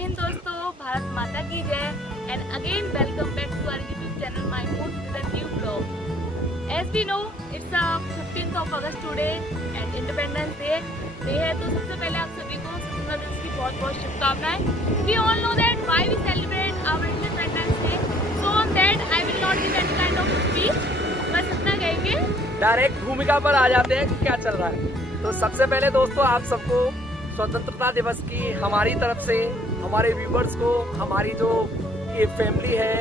हिंद दोस्तों, भारत माता की जय and again welcome back to our YouTube channel my mood with a new blog. As we know it's 15th of August today and independence day है। तो सबसे पहले आप सभी को स्वतंत्रता दिवस की बहुत बहुत शुभकामनाएं। We all know that why we celebrate our independence day, so on that I will not give any kind of speech, बस इतना कहेंगे। डायरेक्ट भूमिका पर आ जाते हैं कि क्या चल रहा है। तो सबसे पहले दोस्तों आप सबको स्वतंत्रता दिवस की हमारी तरफ से, हमारे व्यूवर्स को, हमारी जो ये फैमिली है,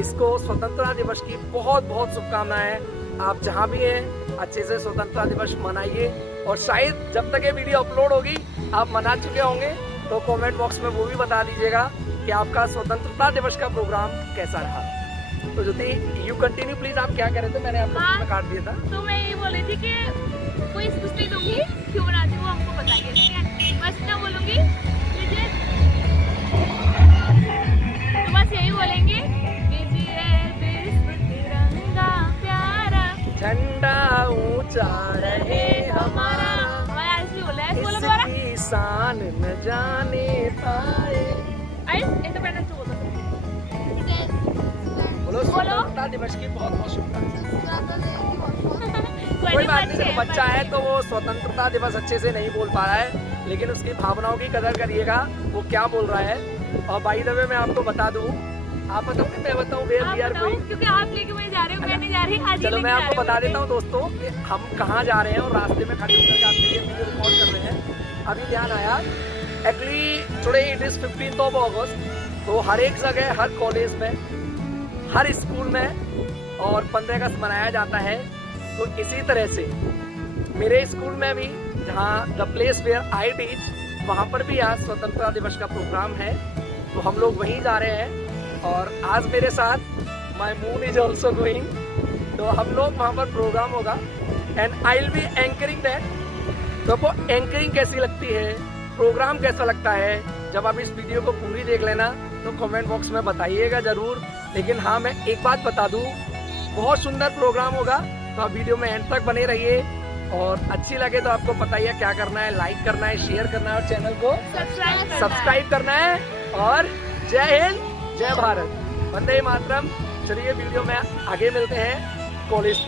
इसको स्वतंत्रता दिवस की बहुत बहुत शुभकामनाएं। आप जहां भी हैं अच्छे से स्वतंत्रता दिवस मनाइए और शायद जब तक ये वीडियो अपलोड होगी आप मना चुके होंगे, तो कमेंट बॉक्स में वो भी बता दीजिएगा कि आपका स्वतंत्रता दिवस का प्रोग्राम कैसा रहा। तो ज्योति यू कंटिन्यू प्लीज, आप क्या कह रहे थे? मैंने आपको काट दिया था। तो मैं ये बोल रही थी कि कोई कुछ नहीं दूंगी, क्यों बनाती वो हमको बताइए, ठीक है? बस क्या बोलूंगी, तो बस यही बोलेंगे, विश्व तिरंगा प्यारा, झंडा ऊंचा रहे हमारा, ऐसे बोला है, बोलो दोबारा, इसकी शान न जाने पाए। इंडिपेंडेंस बोलो, बोलो स्वतंत्रता दिवस की बहुत बहुत शुभकामनाएं। कोई बात नहीं, देखो बच्चा है तो वो स्वतंत्रता दिवस अच्छे से नहीं बोल पा रहा है, लेकिन उसकी भावनाओं की कदर करिएगा, वो क्या बोल रहा है। और बाय द वे मैं आपको बता दूं, आप बताओगे मैं बताऊं? क्योंकि आप लेके मैं जा रही हूँ, मैं नहीं जा रही, आज चलो मैं आपको बता देता हूँ दोस्तों कि हम कहाँ जा रहे हैं और रास्ते में खड़े होकर आपके लिए वीडियो रिकॉर्ड कर रहे हैं। अभी ध्यान आया, actually today it is 15th of August, तो हर एक जगह, हर कॉलेज में, हर स्कूल में और 15 अगस्त मनाया जाता है। तो इसी तरह से मेरे स्कूल में भी, जहाँ the place where I teach, वहाँ पर भी आज स्वतंत्रता दिवस का प्रोग्राम है। तो हम लोग वहीं जा रहे हैं और आज मेरे साथ my moon is also going. तो हम लोग वहाँ पर प्रोग्राम होगा and I will be anchoring that. तो आपको एंकरिंग कैसी लगती है, प्रोग्राम कैसा लगता है, जब आप इस वीडियो को पूरी देख लेना तो कमेंट बॉक्स में बताइएगा ज़रूर। लेकिन हाँ, मैं एक बात बता दूँ, बहुत सुंदर प्रोग्राम होगा, तो आप वीडियो में एंड तक बने रहिए। और अच्छी लगे तो आपको पता ही है क्या करना है, लाइक करना है, शेयर करना है और चैनल को सब्सक्राइब करना है। और जय हिंद, जय भारत, वंदे मातरम। चलिए वीडियो में आगे मिलते हैं college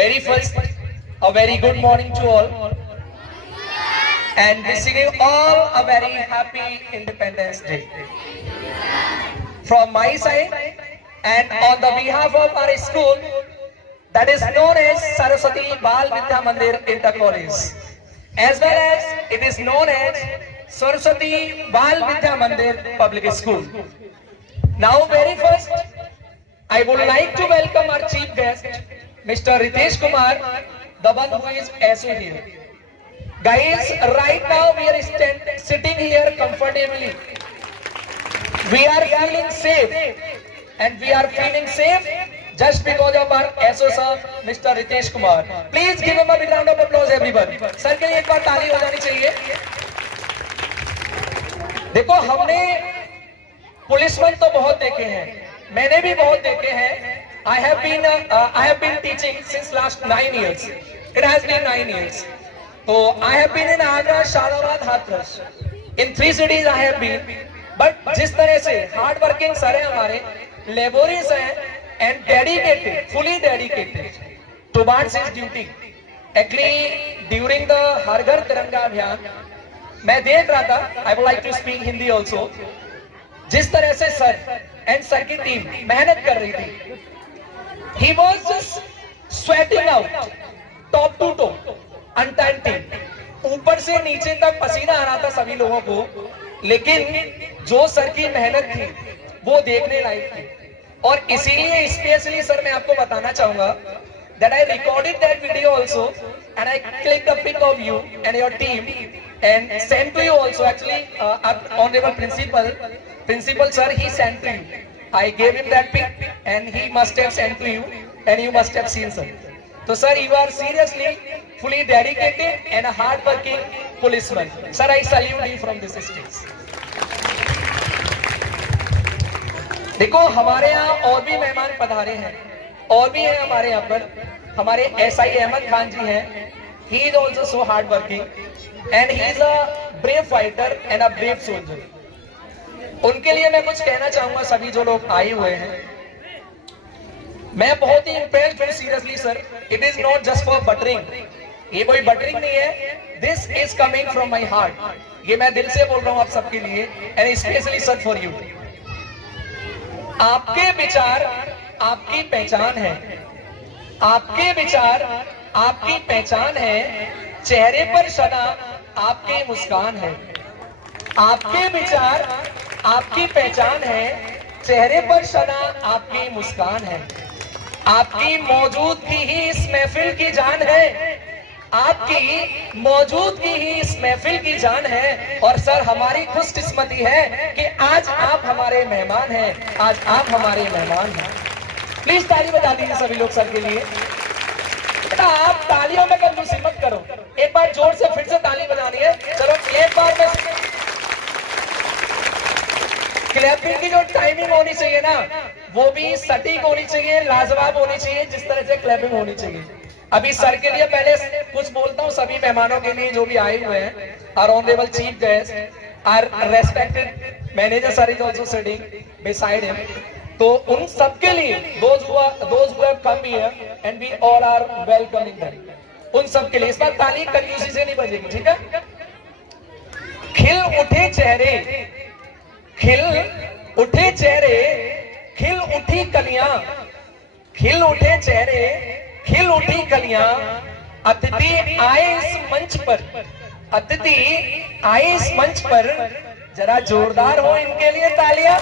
Very first, a very good morning to all, and wishing you all a very happy Independence Day from my side and on the behalf of our school that is known as Saraswati Bal Vidya Mandir Inter College, as well as it is known as Saraswati Bal Vidya Mandir Public School. Now very first, I would like to welcome our chief guest, Mr. Ritesh Kumar, the one who is SO here. Guys, right now we are sitting here comfortably. We are feeling safe, and we are feeling safe just because of our SO sir, Mr. Ritesh Kumar. Please give him a big round of applause, everyone. Sir के लिए एक बार ताली हो जानी चाहिए। देखो, हमने policeman तो बहुत देखे हैं, मैंने भी बहुत देखे हैं। I have been teaching since last 9 years. It has been 9 years. So I have been in Agra, Shahabad, Hathras. In 3 cities I have been. But जिस तरह से hard working सर हैं हमारे, laborious हैं and dedicated, fully dedicated towards his duty. Actually during the हर घर तिरंगा अभियान मैं देख रहा था, I would like to speak Hindi also. जिस तरह से सर and सर की टीम मेहनत कर रही थी, he was just sweating out, top to toe, untied team. ऊपर से नीचे तक पसीना आ रहा था सभी लोगों को, लेकिन जो सर की मेहनत थी वो देखने लायक थी। और इसीलिए स्पेशली सर मैं आपको बताना चाहूंगा that I recorded that video also and I clicked a pic of you and your team and sent to you also. Actually, honorable principal sir, he sent to you. I gave him that pic and he must have sent to you. and you must have seen, sir. So, sir, you are seriously fully dedicated and a hard-working policeman. Sir, I salute you from this stage. देखो, हमारे यहाँ और भी मेहमान पधारे हैं, और भी हैं हमारे यहाँ पर. हमारे SI अहमद खान जी हैं. He is also so hard-working and he is a brave fighter and a brave soldier. उनके लिए मैं कुछ कहना चाहूंगा, सभी जो लोग आए हुए हैं. मैं बहुत ही इम्प्रेस्ड हूँ seriously sir. It is not just for buttering. ये कोई बटरिंग नहीं है. This is coming from my heart. ये मैं दिल से बोल रहा हूँ आप सबके लिए, and specially sir for you. आपके विचार आपकी पहचान है. आपके विचार आपकी पहचान है. चेहरे पर सदा आपकी मुस्कान है. आपके विचार आपकी पहचान है. चेहरे पर सदा आपकी मुस्कान है. आपकी मौजूदगी ही इस महफिल की जान है. आपकी मौजूदगी ही इस महफिल की जान है. और सर, हमारी खुशकिस्मती है कि आज आप हमारे मेहमान हैं. आज आप हमारे मेहमान हैं. प्लीज ताली बजा दीजिए सभी लोग सर के लिए. बेटा, आप तालियों में कंजूसी मत करो. एक बार जोर से फिर से ताली बजानी है. चलो, एक बार में क्लैपिंग की जो टाइमिंग होनी चाहिए ना, वो भी सटीक होनी चाहिए, लाजवाब होनी चाहिए, जिस तरह से क्लैपिंग होनी चाहिए. अभी सर के लिए पहले कुछ बोलता हूँ, सभी मेहमानों के लिए जो भी आए हुए हैं. Our honourable chief guest, our respected manager sir is also sitting beside him. तो उन सबके लिए those who have come here and we all are welcoming them. उन सबके लिए इस बार ताली कंजूसी से नहीं बजेगी, ठीक है. खिल उठे चेहरे, खिल उठे चेहरे, खिल उठी कलियां, खिल उठे चेहरे, खिल उठी कलियां. अतिथि आए इस मंच पर, अतिथि आए इस मंच पर. जरा जोरदार हो इनके लिए तालियां.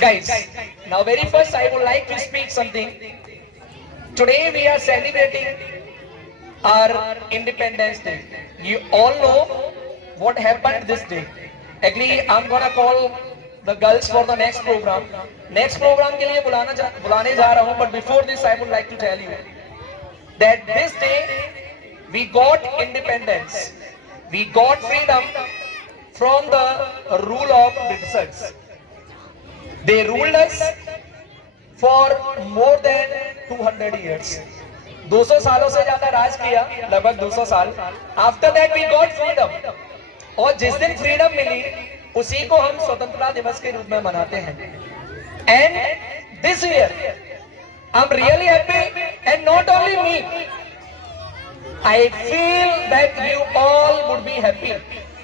Guys, now very first I would like to speak something. Today we are celebrating our Independence Day. You all know what happened this day. Actually, I'm gonna call the girls for the next program. Next program के लिए बुलाने जा रहा हूँ. But before this, I would like to tell you that this day we got independence. We got freedom from the rule of Britishers. They ruled us for more than 200 years. 200 सालों से ज्यादा राज किया, लगभग 200 साल. After that we got freedom. और जिस दिन freedom मिली, उसी को हम स्वतंत्रता दिवस के रूप में मनाते हैं. And this year, I'm really happy, and not only me. I feel that you all would be happy.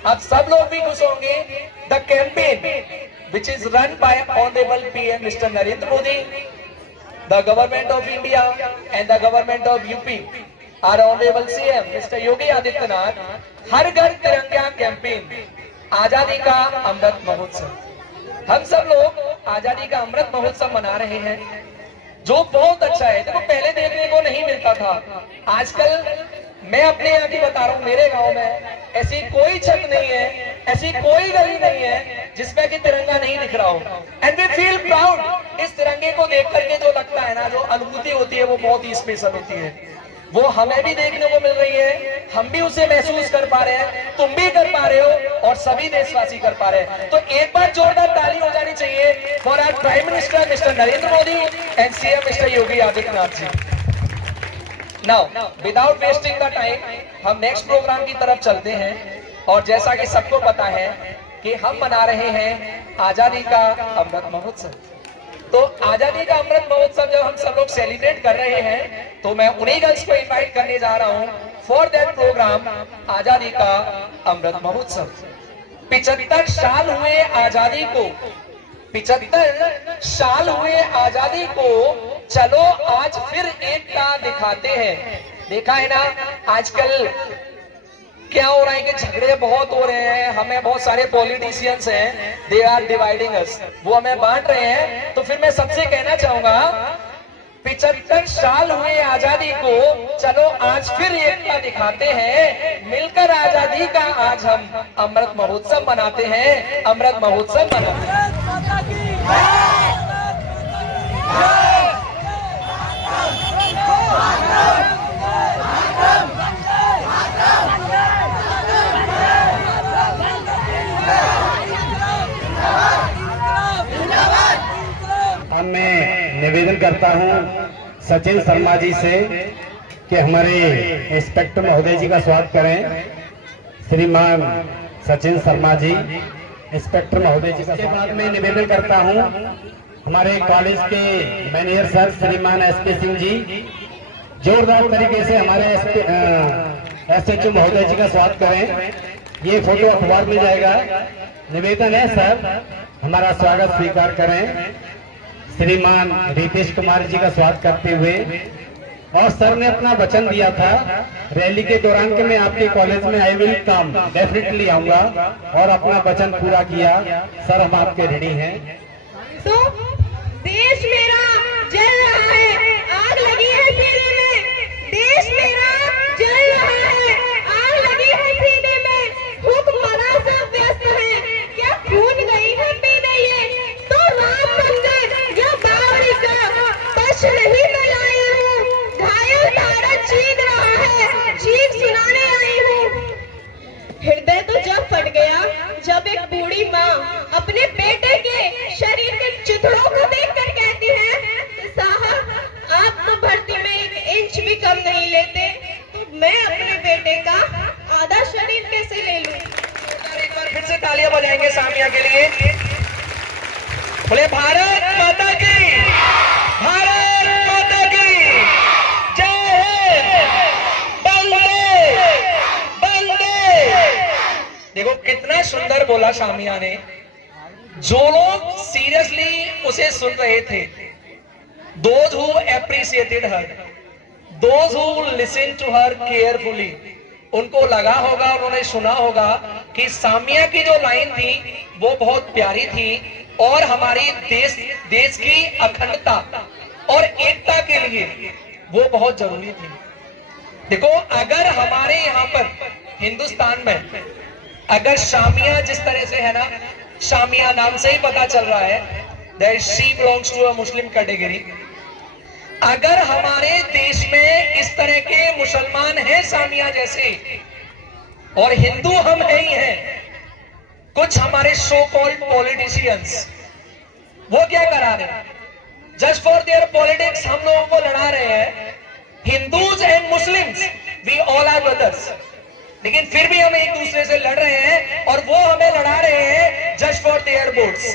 अब सब लोग भी खुश होंगे. The campaign which is run by Honorable PM Mr. Narendra Modi, the Government of India and the Government of UP, our Honorable CM Mr. Yogi Adityanath, हर घर तिरंगा campaign, आजादी का अमृत महोत्सव. हम सब लोग आजादी का अमृत महोत्सव मना रहे हैं, जो बहुत अच्छा है. देखो, पहले देखने को नहीं मिलता था. आजकल मैं अपने यहाँ की बता रहा हूँ, मेरे गांव में ऐसी कोई छत नहीं है, ऐसी कोई गली नहीं है जिसमें कि तिरंगा नहीं दिख रहा हो. And we feel proud. इस तिरंगे को देख करके जो लगता है ना, जो अनुभूति होती है, वो बहुत ही स्पेशल होती है. वो हमें भी देखने को मिल रही है, हम भी उसे महसूस कर पा रहे हैं, तुम भी कर पा रहे हो, और सभी देशवासी कर पा रहे हैं. तो एक बार जोरदार ताली हो जानी चाहिए for our prime minister mister Narendra Modi and CM mister Yogi Adityanath ji. Now without wasting the time, हम नेक्स्ट प्रोग्राम की तरफ चलते हैं. और जैसा कि सबको पता है कि हम मना रहे हैं आजादी का अमृत महोत्सव. तो आजादी का अमृत महोत्सव जब हम सब लोग सेलिब्रेट कर रहे हैं, तो मैं उन्हीं गर्ल्स को इनवाइट करने जा रहा हूं फॉर दैट प्रोग्राम, आजादी का अमृत महोत्सव. 75 साल हुए आजादी को, 75 साल हुए आजादी को, चलो आज फिर एकता दिखाते हैं. देखा है ना, आजकल क्या हो रहा है कि झगड़े बहुत हो रहे हैं. हमें बहुत सारे पॉलिटिशियंस हैं, दे आर डिवाइडिंग अस, वो हमें बांट रहे हैं. तो फिर मैं सबसे कहना चाहूंगा, 75 साल हुए आजादी को, चलो आज फिर एकता दिखाते हैं. मिलकर आजादी का आज हम अमृत महोत्सव मनाते हैं, अमृत महोत्सव मनाते हैं. अब मैं निवेदन करता हूं सचिन शर्मा जी से कि हमारे इंस्पेक्टर महोदय जी का स्वागत करें। श्रीमान सचिन शर्मा जी, इंस्पेक्टर महोदय जी का बाद में निवेदन करता हूं हमारे कॉलेज के मैनेजर सर श्रीमान एसपी सिंह जी, जोरदार तरीके से हमारे एसएचओ महोदय जी का स्वागत करें। ये फोटो अखबार में जाएगा। निवेदन है सर, हमारा स्वागत स्वीकार करें। श्रीमान रितेश कुमार जी का स्वागत करते हुए, और सर ने अपना वचन दिया था रैली के दौरान कि मैं आपके कॉलेज में आई विल कम, डेफिनेटली आऊंगा, और अपना वचन पूरा किया। सर हम आपके ऋणी हैं। तो देश मेरा जल रहा है, आग लगी है सीने में। देश मेरा जल रहा है, आग लगी है सीने में। हुक्मरान सब व्यस्त हैं, क्या खून गई है पीने ये? तो राम मंदिर या बाबरी का कष्ट नहीं मैं लाई हूँ। घायल भारत चीख रहा है, चीख सुनाने आई हूँ। हृदय तो जब फट गया जब एक बूढ़ी माँ अपने बेटे के शरीर के चिथड़ों को देखकर कहती है, साहब आप तो भर्ती में 1 इंच भी कम नहीं लेते, तो मैं अपने बेटे का आधा शरीर कैसे ले लूं? एक बार फिर से तालियां बजाएंगे सामिया के लिए। बोले भारत माता की, भारत माता की जय हिंद, वंदे वंदे। देखो कितना सुंदर बोला सामिया ने। जो लोग सीरियसली उसे सुन रहे थे, those who appreciated her, those who listened to her carefully, उनको लगा होगा, उन्होंने सुना होगा कि सामिया की जो लाइन थी वो बहुत प्यारी थी और हमारी देश की अखंडता और एकता के लिए वो बहुत जरूरी थी। देखो अगर हमारे यहाँ पर हिंदुस्तान में अगर शामिया जिस तरह से है ना, शामिया नाम से ही पता चल रहा है that she belongs to a Muslim category. अगर हमारे देश में इस तरह के मुसलमान हैं सामिया जैसे, और हिंदू हम है ही हैं, कुछ हमारे सो कॉल्ड पॉलिटिशियंस वो क्या करा रहे हैं? जस्ट फॉर देयर पॉलिटिक्स हम लोगों को लड़ा रहे हैं। Hindus and Muslims we all are brothers, लेकिन फिर भी हम एक दूसरे से लड़ रहे हैं और वो हमें लड़ा रहे हैं जस्ट फॉर देयर वोट्स।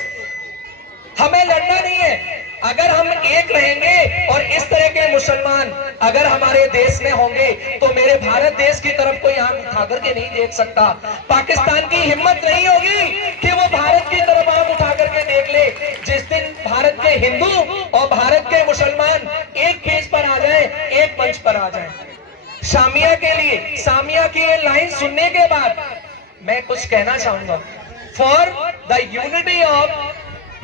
हमें लड़ना नहीं है। अगर हम एक रहेंगे और इस तरह के मुसलमान अगर हमारे देश में होंगे तो मेरे भारत देश की तरफ कोई आंख उठा करके नहीं देख सकता। पाकिस्तान की हिम्मत नहीं होगी कि वो भारत की तरफ आंख उठा करके देख ले। जिस दिन भारत के हिंदू और भारत के मुसलमान एक पेज पर आ जाए, एक मंच पर आ जाए। सामिया के लिए, सामिया की ये लाइन सुनने के बाद मैं कुछ कहना चाहूंगा। For the unity of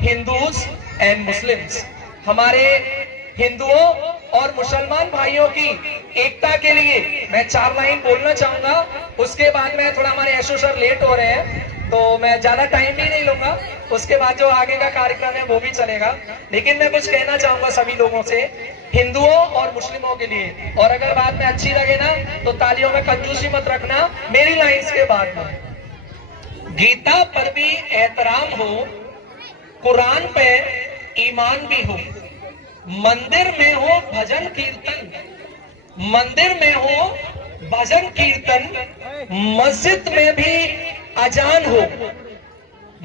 Hindus and Muslims, हमारे हिंदुओं और मुसलमान भाइयों की एकता के लिए मैं 4 लाइन बोलना चाहूंगा। उसके बाद में थोड़ा हमारे एसओ सर लेट हो रहे हैं तो मैं ज्यादा टाइम भी नहीं लूंगा। उसके बाद जो आगे का कार्यक्रम है वो भी चलेगा, लेकिन मैं कुछ कहना चाहूंगा सभी लोगों से, हिंदुओं और मुस्लिमों के लिए। और अगर बात में अच्छी लगे ना तो तालियों में कंजूसी मत रखना मेरी लाइंस के बाद में। गीता पर भी एहतराम हो, कुरान पे ईमान भी हो, मंदिर में हो भजन कीर्तन, मंदिर में हो भजन कीर्तन, मस्जिद में भी अजान हो,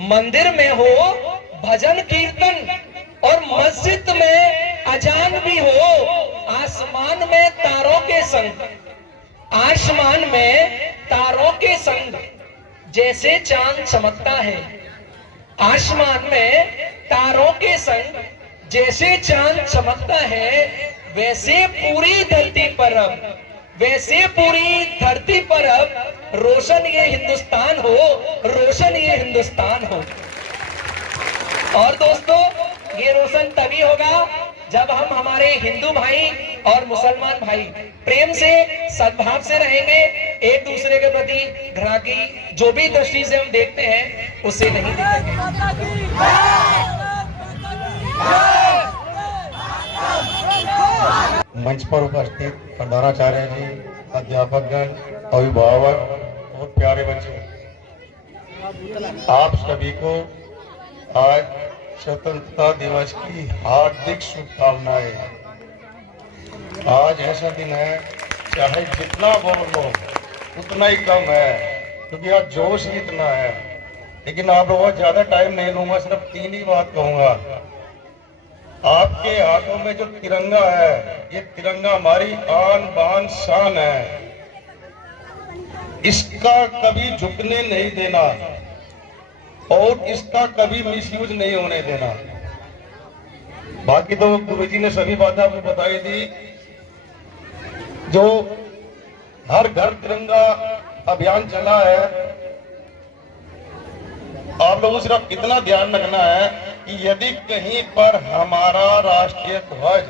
मंदिर में हो भजन कीर्तन और मस्जिद में अजान भी हो। आसमान में तारों के संग, आसमान में तारों के संग जैसे चांद चमकता है, आसमान में तारों के संग जैसे चांद चमकता है, वैसे पूरी धरती पर अब, वैसे पूरी धरती पर अब रोशन ये हिंदुस्तान हो, रोशन ये हिंदुस्तान हो। और दोस्तों ये रोशन तभी होगा जब हम हमारे हिंदू भाई और मुसलमान भाई प्रेम से सद्भाव से रहेंगे, एक दूसरे के प्रति घृणा की जो भी दृष्टि से हम देखते हैं उसे नहीं देखेंगे। मंच पर उपस्थित प्रधानाचार्य जी, अध्यापकगण, अभिभावक और प्यारे बच्चों, आप सभी को आज स्वतंत्रता दिवस की हार्दिक शुभकामनाएं। आज ऐसा दिन है, चाहे जितना बोल लो उतना ही कम है, क्योंकि आज जोश ही इतना है। लेकिन आप लोगों को ज्यादा टाइम नहीं लूंगा, सिर्फ 3 ही बात कहूंगा। आपके हाथों में जो तिरंगा है, ये तिरंगा हमारी आन बान शान है, इसका कभी झुकने नहीं देना और इसका कभी मिसयूज नहीं होने देना। बाकी तो गुरुजी ने सभी बातें आपको बताई दी। जो हर घर तिरंगा अभियान चला है, आप लोगों को सिर्फ इतना ध्यान रखना है कि यदि कहीं पर हमारा राष्ट्रीय ध्वज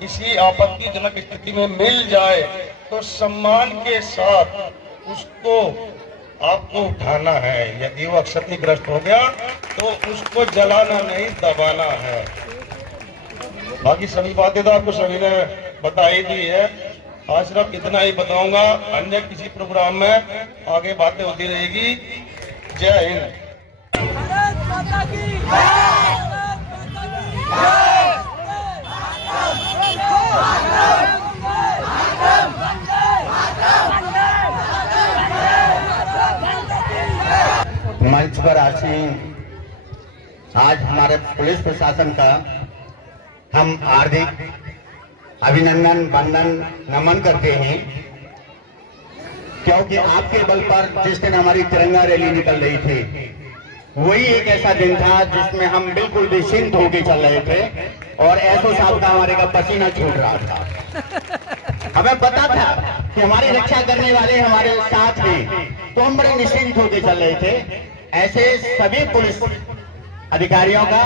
किसी आपत्तिजनक स्थिति में मिल जाए तो सम्मान के साथ उसको आपको उठाना है। यदि वो क्षतिग्रस्त हो गया तो उसको जलाना नहीं, दबाना है। बाकी सभी बातें तो आपको सभी ने बताई दी है। आज सिर्फ इतना ही बताऊंगा, अन्य किसी प्रोग्राम में आगे बातें होती रहेगी। जय हिंद। मंच पर आसीन आज हमारे पुलिस प्रशासन का हम हार्दिक अभिनंदन, वंदन, नमन करते हैं, क्योंकि आपके बल पर जिस दिन हमारी तिरंगा रैली निकल रही थी, वही एक ऐसा दिन था जिसमें हम बिल्कुल निश्चिंत होकर चल रहे थे और ऐसो साहब का हमारे का पसीना छूट रहा था। हमें पता था कि हमारी रक्षा करने वाले हमारे साथ हैं, तो हम बड़े निश्चिंत होकर चल रहे थे। ऐसे सभी पुलिस अधिकारियों का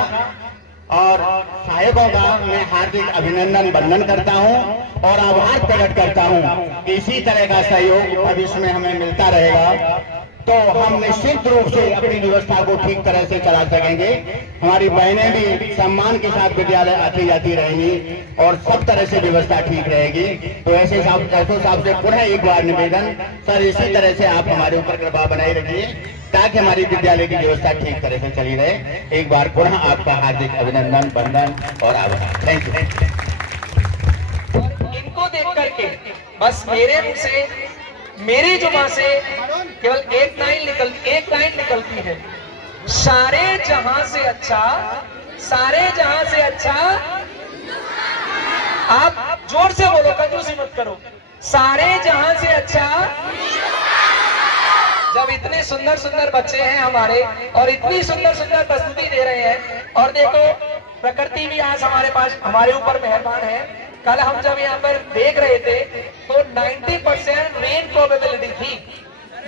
और सहायकों का मैं हार्दिक अभिनंदन, वंदन करता हूं और आभार प्रकट करता हूं कि इसी तरह का सहयोग भविष्य में हमें मिलता रहेगा, तो हम निश्चित रूप से अपनी व्यवस्था को ठीक तरह से चला सकेंगे। हमारी बहनें भी सम्मान के साथ विद्यालय आती जाती रहेंगी और सब तरह से व्यवस्था ठीक रहेगी। तो ऐसे साहब से पुनः एक बार निवेदन, सर इसी तरह से आप हमारे ऊपर कृपा बनाए रखिए ताकि हमारी विद्यालय की व्यवस्था ठीक तरह से चली रहे। एक बार पुनः आपका हार्दिक अभिनंदन, वंदन और आभार। Thank you. इनको देख करके बस मेरे मुंह से, मेरी जुबान से केवल एक लाइन निकलती है, सारे जहां से अच्छा, सारे जहां से अच्छा। आप जोर से बोलो, कंजूसी मत करो। सारे जहां से अच्छा। जब इतने सुंदर सुंदर बच्चे हैं हमारे और इतनी सुंदर सुंदर प्रस्तुति दे रहे हैं, और देखो प्रकृति भी आज हमारे पास, हमारे ऊपर मेहरबान है। कल हम जब यहाँ पर देख रहे थे तो 90% रेन प्रोबेबिलिटी थी,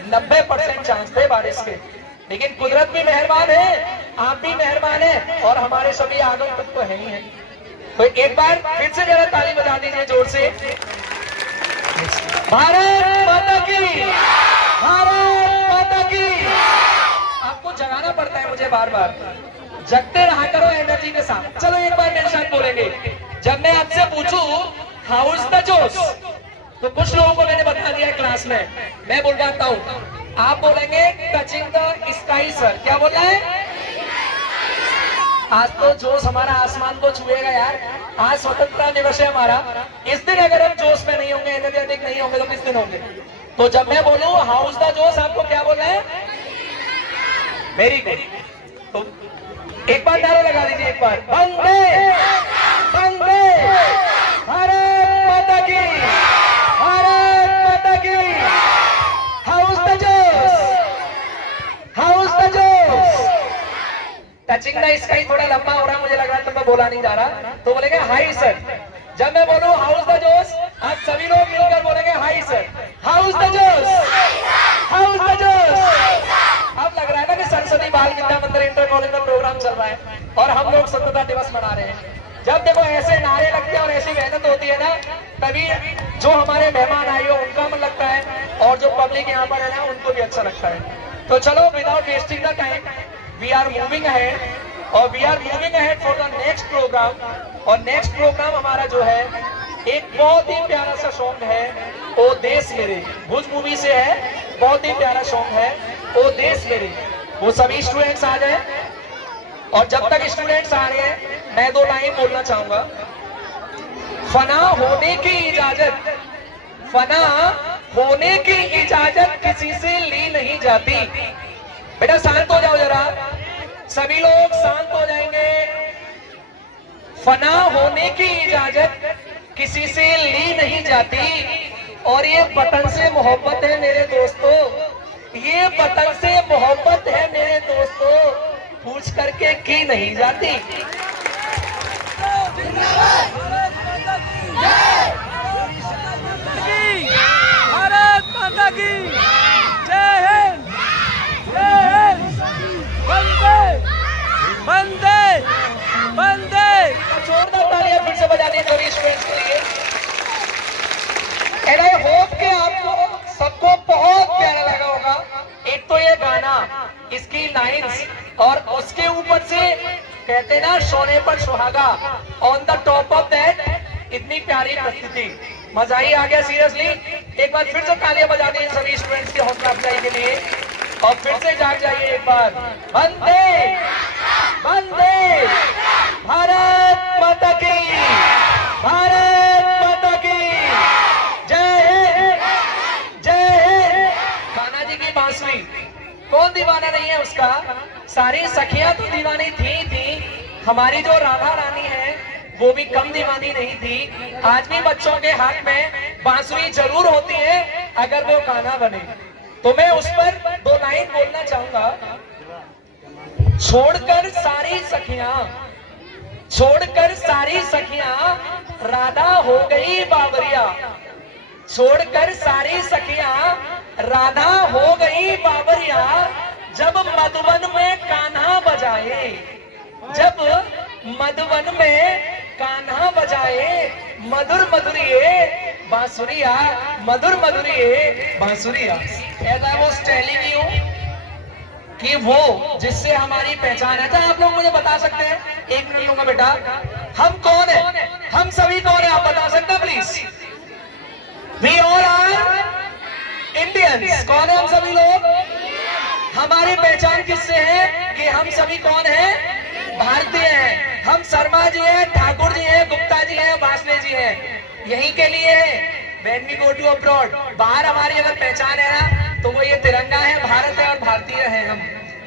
90% चांस थे बारिश के। लेकिन कुदरत भी मेहरबान है, आप भी मेहरबान है और हमारे सभी आगंतुक तो है ही है। तो एक बार फिर से जरा ताली बजा दीजिए जोर से। भारत माता की, भारत माता की। आपको जगाना पड़ता है मुझे बार बार, जगते रहा करो एनर्जी के साथ। चलो एक बार मेरे साथ बोलेंगे। जब मैं आपसे पूछूं हाउ इज द जोश, तो कुछ लोगों को मैंने बता दिया क्लास में, मैं बुलवाता हूं। आप बोलेंगे टचिंग द स्काई सर। क्या बोलना है? आज तो जोश हमारा आसमान को छुएगा यार। आज स्वतंत्रता दिवस है हमारा। इस दिन अगर हम जोश में नहीं होंगे, एनर्जेटिक नहीं होंगे, तो किस दिन होंगे? तो जब मैं बोलूं हाउ इज द जोश, आपको क्या बोलना है? Very good. तो एक बार नारा लगा दीजिए, एक बार। वंदे वंदे भारत माता की, भारत माता की। हाउ इज द जोश, हाउ इज द जोश। टचिंग द स्काई थोड़ा लंबा हो रहा है, मुझे लग रहा है तो मैं बोला नहीं जा रहा, तो बोलेंगे हाई सर। जब मैं बोलूं हाउ इज द जोश, आप सभी लोग मिलकर बोलेंगे high sir. How is the जोश, हाउ इज द जोश। अब लग रहा है ना कि सरस्वती बाल विद्या मंदिर इंटर कॉलेज में प्रोग्राम चल रहा है और हम लोग स्वतंत्रता दिवस मना रहे हैं। जब देखो ऐसे नारे लगते हैं और ऐसी मेहनत होती है ना, तभी जो हमारे मेहमान आए हो उनका मन लगता है और जो पब्लिक यहाँ पर है ना उनको भी अच्छा लगता है। तो चलो without wasting the time we are moving ahead और we are moving ahead for the next programme. और नेक्स्ट प्रोग्राम हमारा जो है एक बहुत ही प्यारा सा सॉन्ग है ओ देश मेरे, भुज मूवी से है, बहुत ही प्यारा सॉन्ग है ओ देश मेरे। वो सभी स्टूडेंट्स आ जाए और जब तक स्टूडेंट्स आ रहे हैं मैं 2 लाइन बोलना चाहूंगा। फना होने की इजाजत, फना होने की इजाजत किसी से ली नहीं जाती। बेटा शांत हो जाओ जरा, सभी लोग शांत हो जाएंगे। फना होने की इजाजत किसी से ली नहीं जाती और ये वतन से मोहब्बत है मेरे दोस्तों, ये वतन से मोहब्बत है मेरे दोस्तों, पूछ करके की नहीं जाती। भारत माता की जय हिंद, जय हिंद, वंदे वंदे वंदे। जोरदार तालियां फिर से बजाने सभी स्टूडेंट्स के लिए। एंड आई होप कि आपको सबको बहुत प्यारा लगा होगा। एक तो ये गाना, इसकी लाइंस और उसके ऊपर से कहते ना सोने पर सुहागा, on the top of that इतनी प्यारी प्रस्तुति, मजा ही आ गया सीरियसली। एक बार फिर से तालियां बजा दें सभी स्टूडेंट्स की हौसला अफजाई के लिए और फिर से जाग जाइए एक बार। वंदे वंदे भारत माता की, भारत माता की जय, जय। कान्हा जी की बांसुरी कौन दीवाना नहीं है उसका, सारी सखियां तो दीवानी थी। हमारी जो राधा रानी है वो भी कम दीवानी नहीं थी। आज भी बच्चों के हाथ में बांसुरी जरूर होती है अगर वो कान्हा बने। तो मैं उस पर 2 लाइन बोलना चाहूंगा। छोड़कर सारी सखियां, छोड़कर सारी सखियां राधा हो गई बाबरिया, छोड़कर सारी सखियां राधा हो गई बाबरिया। जब मधुबन में कान्हा बजाए, जब मधुबन में कान्हा बजाए, मधुर मधुरिये बांसुरिया, मधुर मधुरिये बांसुरिया। As I was telling you कि वो जिससे हमारी पहचान है। आप लोग मुझे बता सकते हैं, 1 मिनट लूंगा बेटा, हम कौन है, हम सभी कौन है, आप बता सकते हैं please? We all are Indians. कौन है हम सभी लोग? हमारी पहचान किससे है कि हम सभी कौन है? भारतीय हैं। हम शर्मा जी हैं, ठाकुर जी हैं, गुप्ता जी हैं, वासले जी हैं, यही के लिए है। When we go to abroad, बाहर हमारी अगर पहचान है ना तो वो ये तिरंगा है, भारत है और भारतीय है हम,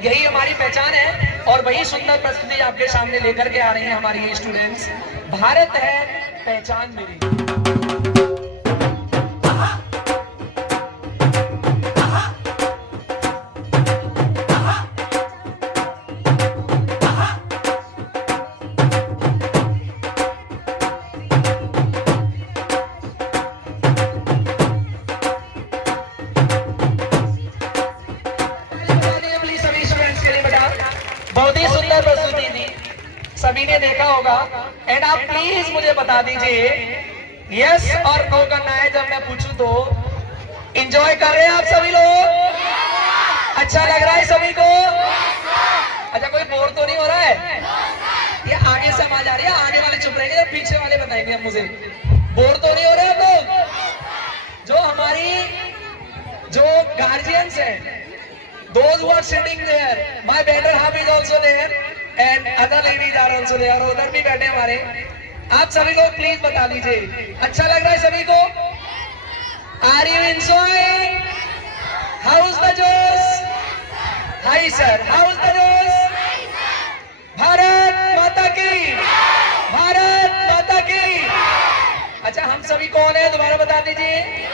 यही हमारी पहचान है। और वही सुंदर प्रस्तुति आपके सामने लेकर के आ रही है हमारी ये स्टूडेंट्स। भारत है पहचान मेरी। बहुत ही सुंदर प्रस्तुति थी, सभी ने देखा होगा। एंड आप प्लीज मुझे बता दीजिए यस और नो करना है जब मैं पूछूं तो। एंजॉय कर रहे हैं आप सभी लोग? अच्छा लग रहा है सभी को? अच्छा, कोई बोर तो नहीं हो रहा है? ये आगे से आवाज आ रही है, आगे वाले चुप रहेंगे या पीछे वाले बताएंगे अब मुझे? बोर तो नहीं हो रहे आप लोग? जो हमारी जो गार्जियंस हैं, those who are sitting there, my better half is also there and other ladies are also there, और उधर भी बैठे हमारे। आप सभी लोग प्लीज बता दीजिए, अच्छा लग रहा है सभी को? Are you enjoying? How's the josh? Hi sir, how's the josh? Bharat माता की, भारत माता की। अच्छा, हम सभी कौन है दोबारा बता दीजिए?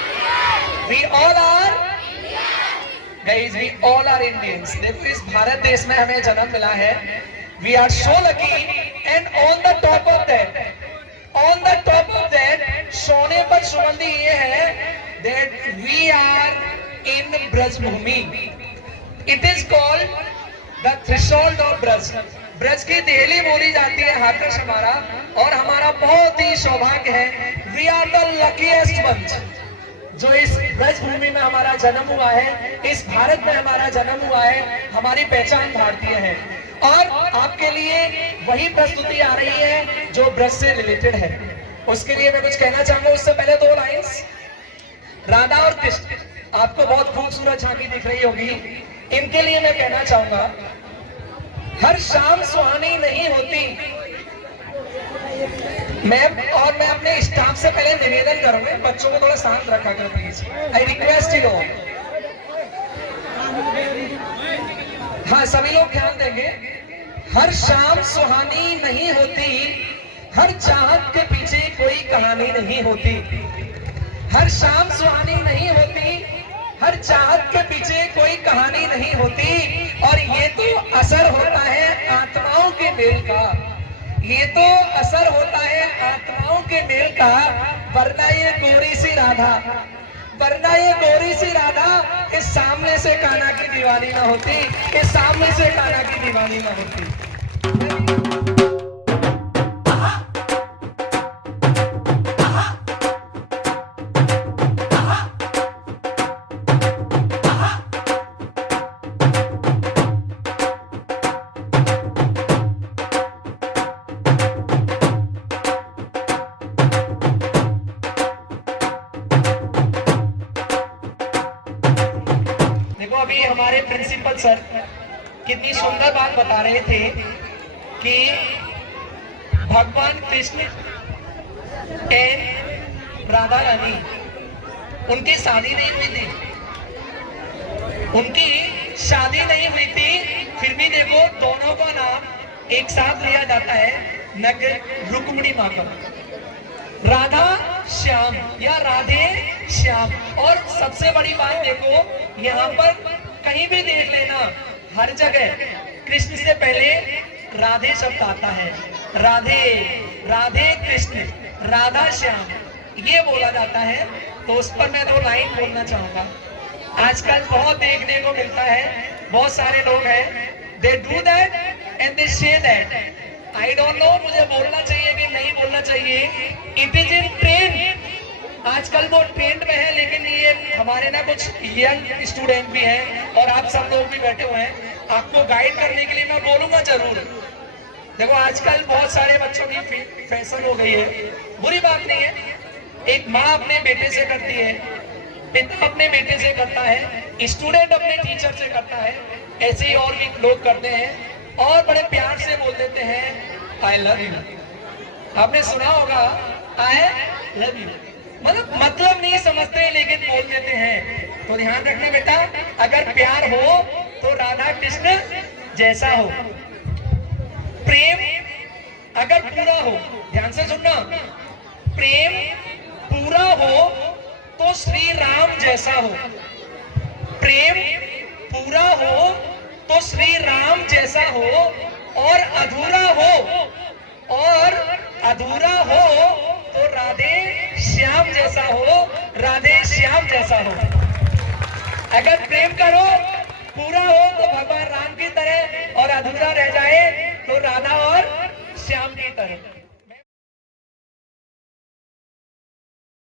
We all are Guys, we all are Indians. देखो, इस भारत देश में हमें जन्म मिला है। We are so lucky and on the top of that, सोने पर सुगंधी ये है that we are in Braj Bhumi. It is called the threshold of Braj. Braj की देहली बोली जाती है हाथरस हमारा, और हमारा बहुत ही सौभाग्य है। We are the luckiest ones जो इस ब्रज भूमि में हमारा जन्म हुआ है, इस भारत में हमारा जन्म हुआ है। हमारी पहचान भारतीय है और आपके लिए वही प्रस्तुति आ रही है जो ब्रज से रिलेटेड है। उसके लिए मैं कुछ कहना चाहूंगा। उससे पहले 2 लाइंस। राधा और कृष्ण आपको बहुत खूबसूरत झांकी दिख रही होगी, इनके लिए मैं कहना चाहूंगा, हर शाम सुहानी नहीं होती। मैं अपने स्टाफ से पहले निवेदन करूंगा, बच्चों को थोड़ा शांत रखा करो प्लीज, आई रिक्वेस्ट यू। हाँ, सभी लोग ध्यान देंगे। हर शाम सुहानी नहीं होती, हर चाहत के पीछे कोई कहानी नहीं होती। हर शाम सुहानी नहीं होती, हर चाहत के पीछे कोई कहानी नहीं होती। और ये तो असर होता है आत्माओं के मेल का, ये तो असर होता है आत्माओं के मेल का। वरना ये गोरी सी राधा, वरना ये गोरी सी राधा इस सामने से कान्हा की दीवानी ना होती, इस सामने से कान्हा की दीवानी ना होती। अभी हमारे प्रिंसिपल सर कितनी सुंदर बात बता रहे थे कि भगवान कृष्ण एंड राधा रानी उनकी शादी नहीं हुई थी, उनकी शादी नहीं हुई थी, फिर भी देखो दोनों का नाम एक साथ लिया जाता है, नगर रुक्मिणी माँ का, राधा श्याम या राधे श्याम। और सबसे बड़ी बात देखो, यहाँ पर कहीं भी देख लेना, हर जगह कृष्ण से पहले राधे शब्द आता है। राधे, राधे कृष्ण, राधा श्याम ये बोला जाता है। तो उस पर मैं 2 लाइन बोलना चाहूंगा। आजकल बहुत देखने को मिलता है, बहुत सारे लोग हैं, they do that and they say that. I don't know मुझे बोलना चाहिए कि नहीं बोलना चाहिए। इट इज इन ट्रेंड, आजकल वो ट्रेंड में है। लेकिन ये हमारे ना कुछ यंग स्टूडेंट भी हैं और आप सब लोग भी बैठे हुए हैं, आपको गाइड करने के लिए मैं बोलूंगा जरूर। देखो आजकल बहुत सारे बच्चों की फैशन हो गई है, बुरी बात नहीं है। एक माँ अपने बेटे से करती है, पिता अपने बेटे से करता है, स्टूडेंट अपने टीचर से करता है, ऐसे ही और भी लोग करते हैं और बड़े प्यार से बोल देते हैं आई लव यू। आपने सुना होगा आई लव यू, मतलब नहीं समझते लेकिन बोल देते हैं। तो ध्यान रखना बेटा, अगर प्यार हो तो राधा कृष्ण जैसा हो, प्रेम अगर पूरा हो, ध्यान से सुनना, प्रेम पूरा हो तो श्री राम जैसा हो, प्रेम पूरा हो तो श्री राम जैसा हो, और अधूरा हो तो राधे श्याम जैसा हो, राधे श्याम जैसा हो। अगर प्रेम करो पूरा हो तो भगवान राम की तरह, और अधूरा रह जाए तो राधा